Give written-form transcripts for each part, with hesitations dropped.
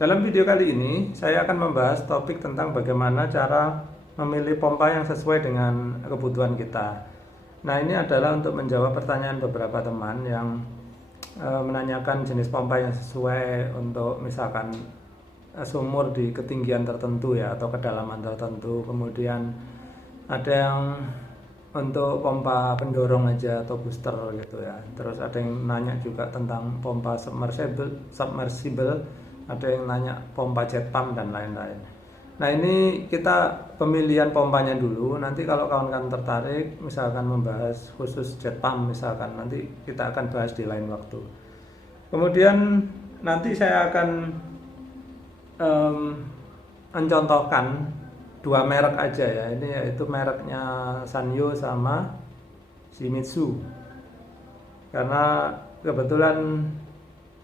Dalam video kali ini, saya akan membahas topik tentang bagaimana cara memilih pompa yang sesuai dengan kebutuhan kita. Nah, ini adalah untuk menjawab pertanyaan beberapa teman yang menanyakan jenis pompa yang sesuai untuk misalkan sumur di ketinggian tertentu ya atau kedalaman tertentu. Kemudian ada yang untuk pompa pendorong aja atau booster gitu ya. Terus ada yang nanya juga tentang pompa submersible, ada yang nanya pompa jet pump dan lain-lain. Nah, ini kita pemilihan pompanya dulu. Nanti kalau kawan-kawan tertarik misalkan membahas khusus jet pump misalkan, nanti kita akan bahas di lain waktu. Kemudian nanti saya akan mencontohkan dua merek aja ya. Ini yaitu mereknya Sanyo sama Shimizu. Karena kebetulan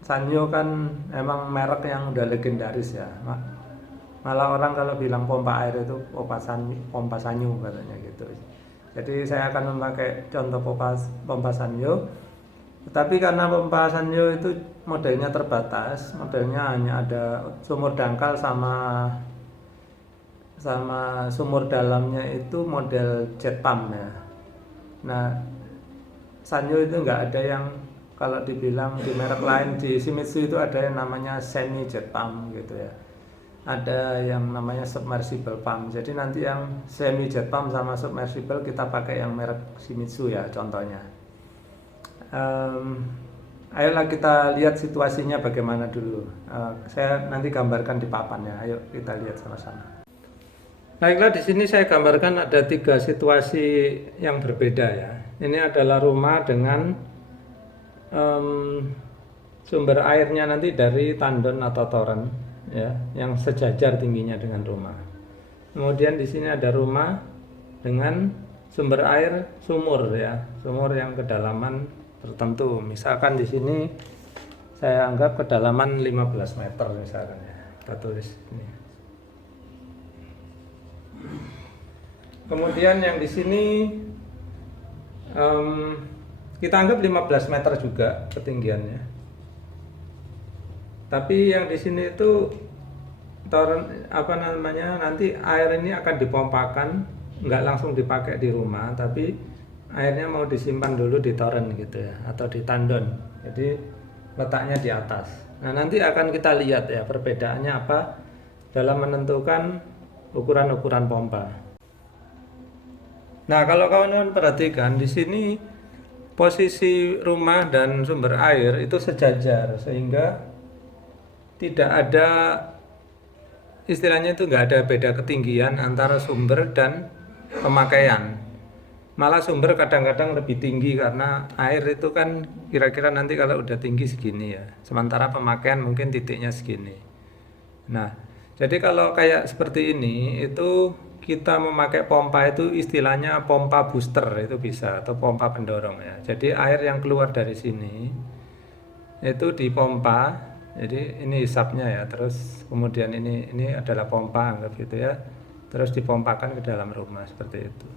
Sanyo kan emang merek yang udah legendaris ya. Malah orang kalau bilang pompa air itu pompa Sanyo katanya gitu. Jadi saya akan memakai contoh pompa Sanyo. Tetapi karena pompa Sanyo itu modelnya terbatas, modelnya hanya ada sumur dangkal sama sumur dalamnya itu model jet pump ya. Nah, Sanyo itu nggak ada yang, kalau dibilang di merek lain di Shimizu itu ada yang namanya semi jet pump gitu ya. Ada yang namanya submersible pump. Jadi nanti yang semi jet pump sama submersible kita pakai yang merek Shimizu ya contohnya. Ayolah kita lihat situasinya bagaimana dulu. Saya nanti gambarkan di papan ya. Ayo kita lihat sama-sama. Baiklah, di sini saya gambarkan ada tiga situasi yang berbeda ya. Ini adalah rumah dengan sumber airnya nanti dari tandon atau toren ya, yang sejajar tingginya dengan rumah. Kemudian di sini ada rumah dengan sumber air sumur ya, sumur yang kedalaman tertentu. Misalkan di sini saya anggap kedalaman 15 meter misalkan ya. Kita tulis ini. Kemudian yang di sini kita anggap 15 meter juga ketinggiannya. Tapi yang di sini itu nanti air ini akan dipompakan, nggak langsung dipakai di rumah, tapi airnya mau disimpan dulu di toren gitu ya, atau di tandon. Jadi letaknya di atas. Nah, nanti akan kita lihat ya perbedaannya apa dalam menentukan ukuran-ukuran pompa. Nah, kalau kawan-kawan perhatikan di sini posisi rumah dan sumber air itu sejajar sehingga tidak ada, istilahnya itu nggak ada beda ketinggian antara sumber dan pemakaian. Malah sumber kadang-kadang lebih tinggi karena air itu kan kira-kira nanti kalau udah tinggi segini ya. Sementara pemakaian mungkin titiknya segini. Nah, jadi kalau kayak seperti ini itu kita memakai pompa itu istilahnya pompa booster itu bisa, atau pompa pendorong ya. Jadi air yang keluar dari sini itu dipompa. Jadi ini hisapnya ya. Terus kemudian ini adalah pompa anggap gitu ya. Terus dipompakan ke dalam rumah seperti itu.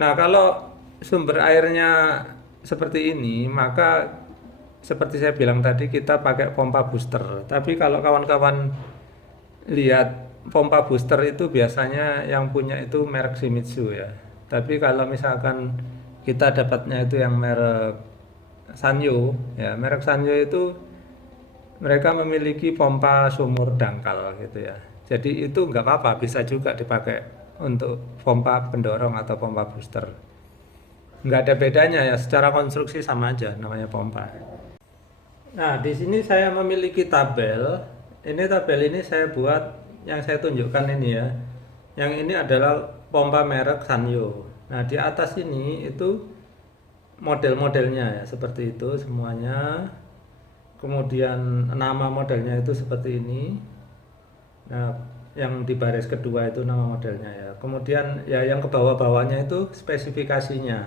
Nah, kalau sumber airnya seperti ini, maka seperti saya bilang tadi kita pakai pompa booster. Tapi kalau kawan-kawan lihat pompa booster itu biasanya yang punya itu merek Shimizu ya. Tapi kalau misalkan kita dapatnya itu yang merek Sanyo ya, merek Sanyo itu mereka memiliki pompa sumur dangkal gitu ya. Jadi itu nggak apa-apa, bisa juga dipakai untuk pompa pendorong atau pompa booster. Nggak ada bedanya ya, secara konstruksi sama aja namanya pompa. Nah, di sini saya memiliki tabel. Ini tabel ini saya buat, yang saya tunjukkan ini ya. Yang ini adalah pompa merek Sanyo. Nah, di atas ini itu model-modelnya ya, seperti itu semuanya. Kemudian nama modelnya itu seperti ini. Nah, yang di baris kedua itu nama modelnya ya. Kemudian ya yang ke bawah-bawahnya itu spesifikasinya.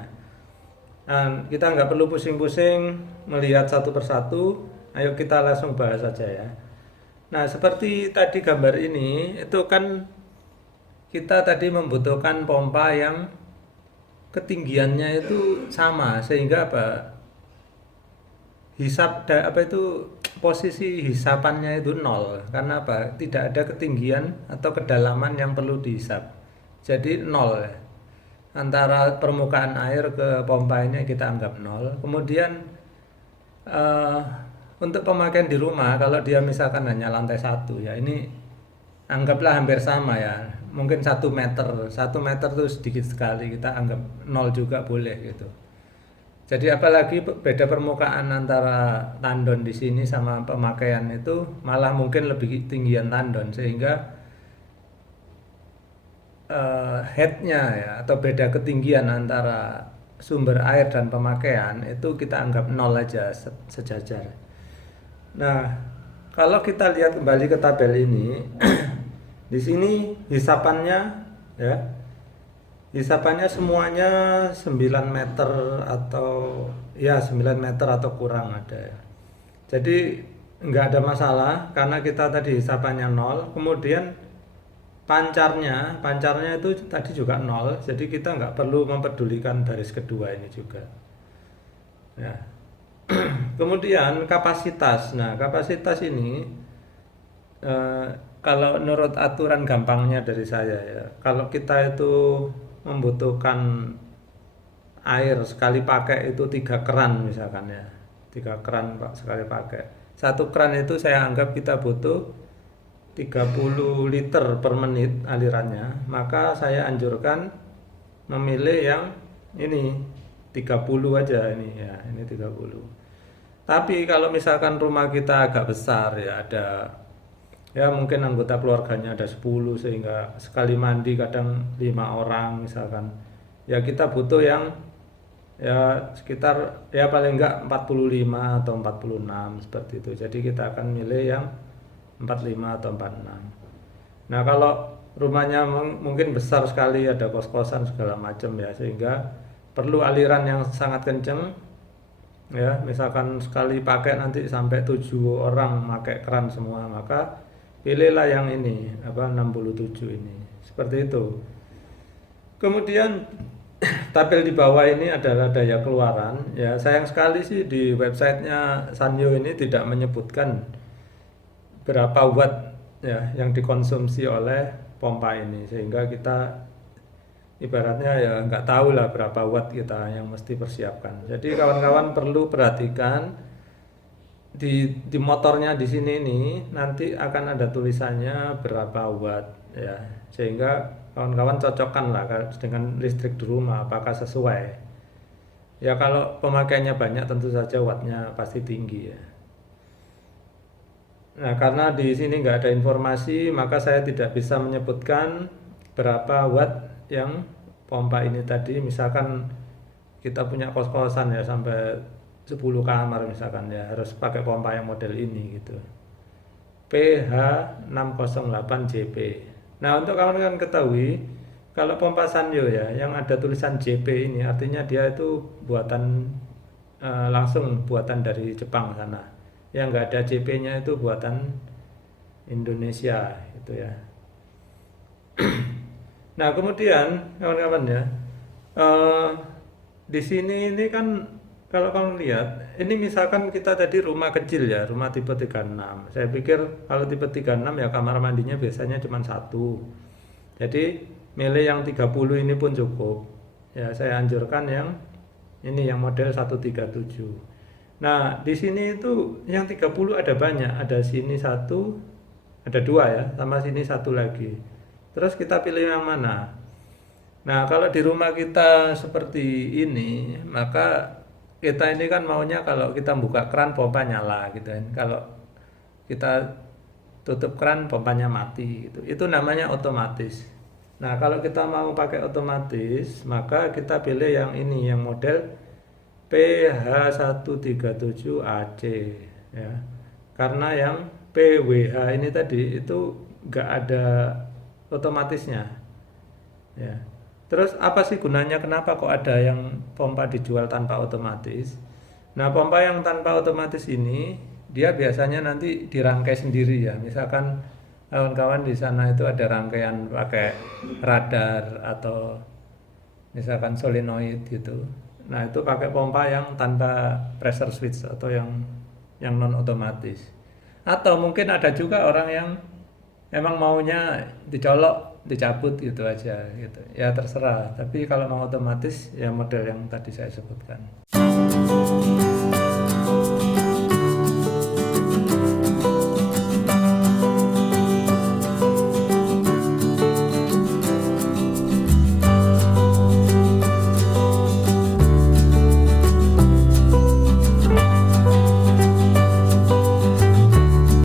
Nah, kita nggak perlu pusing-pusing melihat satu persatu. Ayo kita langsung bahas saja ya. Nah, seperti tadi gambar ini, itu kan kita tadi membutuhkan pompa yang ketinggiannya itu sama, sehingga posisi hisapannya itu nol. Karena apa? Tidak ada ketinggian atau kedalaman yang perlu dihisap. Jadi nol ya. Antara permukaan air ke pompa ini kita anggap nol. Kemudian eh, untuk pemakaian di rumah, kalau dia misalkan hanya lantai satu ya, ini anggaplah hampir sama ya. Mungkin 1 meter, 1 meter itu sedikit sekali, kita anggap nol juga boleh gitu. Jadi apalagi beda permukaan antara tandon di sini sama pemakaian itu malah mungkin lebih tinggian tandon, sehingga headnya ya, atau beda ketinggian antara sumber air dan pemakaian itu kita anggap nol aja, sejajar. Nah, kalau kita lihat kembali ke tabel ini, di sini hisapannya ya, hisapannya semuanya 9 meter atau ya 9 meter atau kurang ada ya. Jadi nggak ada masalah karena kita tadi hisapannya nol. Kemudian pancarnya itu tadi juga nol. Jadi kita nggak perlu mempedulikan baris kedua ini juga. Ya. Kemudian kapasitas. Nah, kapasitas ini kalau menurut aturan gampangnya dari saya ya, kalau kita itu membutuhkan air sekali pakai itu 3 keran misalkan ya, 3 keran Pak sekali pakai. 1 keran itu saya anggap kita butuh 30 liter per menit alirannya, maka saya anjurkan memilih yang ini 30 aja ini ya, ini 30. Tapi kalau misalkan rumah kita agak besar ya, ada ya mungkin anggota keluarganya ada 10, sehingga sekali mandi kadang 5 orang misalkan, ya kita butuh yang ya sekitar ya paling enggak 45 atau 46 seperti itu. Jadi kita akan milih yang 45 atau 46. Nah, kalau rumahnya mungkin besar sekali, ada kos-kosan segala macam ya, sehingga perlu aliran yang sangat kenceng ya, misalkan sekali pakai nanti sampai 7 orang pakai keran semua, maka pilihlah yang ini 67 ini, seperti itu. Kemudian tabel di bawah ini adalah daya keluaran ya. Sayang sekali sih di websitenya Sanyo ini tidak menyebutkan berapa watt ya yang dikonsumsi oleh pompa ini, sehingga kita ibaratnya ya nggak tahu lah berapa watt kita yang mesti persiapkan. Jadi kawan-kawan perlu perhatikan di motornya di sini nih nanti akan ada tulisannya berapa watt ya, sehingga kawan-kawan cocokkan lah dengan listrik di rumah apakah sesuai ya. Kalau pemakaiannya banyak tentu saja wattnya pasti tinggi ya. Nah, karena di sini nggak ada informasi, maka saya tidak bisa menyebutkan berapa watt yang pompa ini tadi. Misalkan kita punya kos-kosan ya sampai 10 kamar misalkan ya, harus pakai pompa yang model ini gitu. PH608JP. Nah, untuk kawan-kawan ketahui, kalau pompa Sanyo ya yang ada tulisan JP ini artinya dia itu buatan langsung buatan dari Jepang sana. Yang nggak ada JP-nya itu buatan Indonesia gitu ya. Nah, kemudian kawan-kawan ya, di sini ini kan kalau kamu lihat, ini misalkan kita tadi rumah kecil ya, rumah tipe 36. Saya pikir kalau tipe 36 ya kamar mandinya biasanya cuma 1. Jadi milih yang 30 ini pun cukup. Ya, saya anjurkan yang ini yang model 137. Nah, di sini itu yang 30 ada banyak, ada sini 1, ada 2 ya, sama sini 1 lagi. Terus kita pilih yang mana? Nah, kalau di rumah kita seperti ini, maka kita ini kan maunya kalau kita buka keran pompa nyala gitu kan. Kalau kita tutup keran pompanya mati gitu. Itu namanya otomatis. Nah, kalau kita mau pakai otomatis, maka kita pilih yang ini, yang model PH137AC ya. Karena yang PWH ini tadi itu enggak ada otomatisnya. Ya. Terus apa sih gunanya, kenapa kok ada yang pompa dijual tanpa otomatis? Nah, pompa yang tanpa otomatis ini dia biasanya nanti dirangkai sendiri ya. Misalkan kawan-kawan di sana itu ada rangkaian pakai radar atau misalkan solenoid gitu. Nah, itu pakai pompa yang tanpa pressure switch atau yang yang non otomatis. Atau mungkin ada juga orang yang emang maunya dicolok, dicabut gitu aja gitu. Ya terserah. Tapi kalau mau otomatis ya model yang tadi saya sebutkan.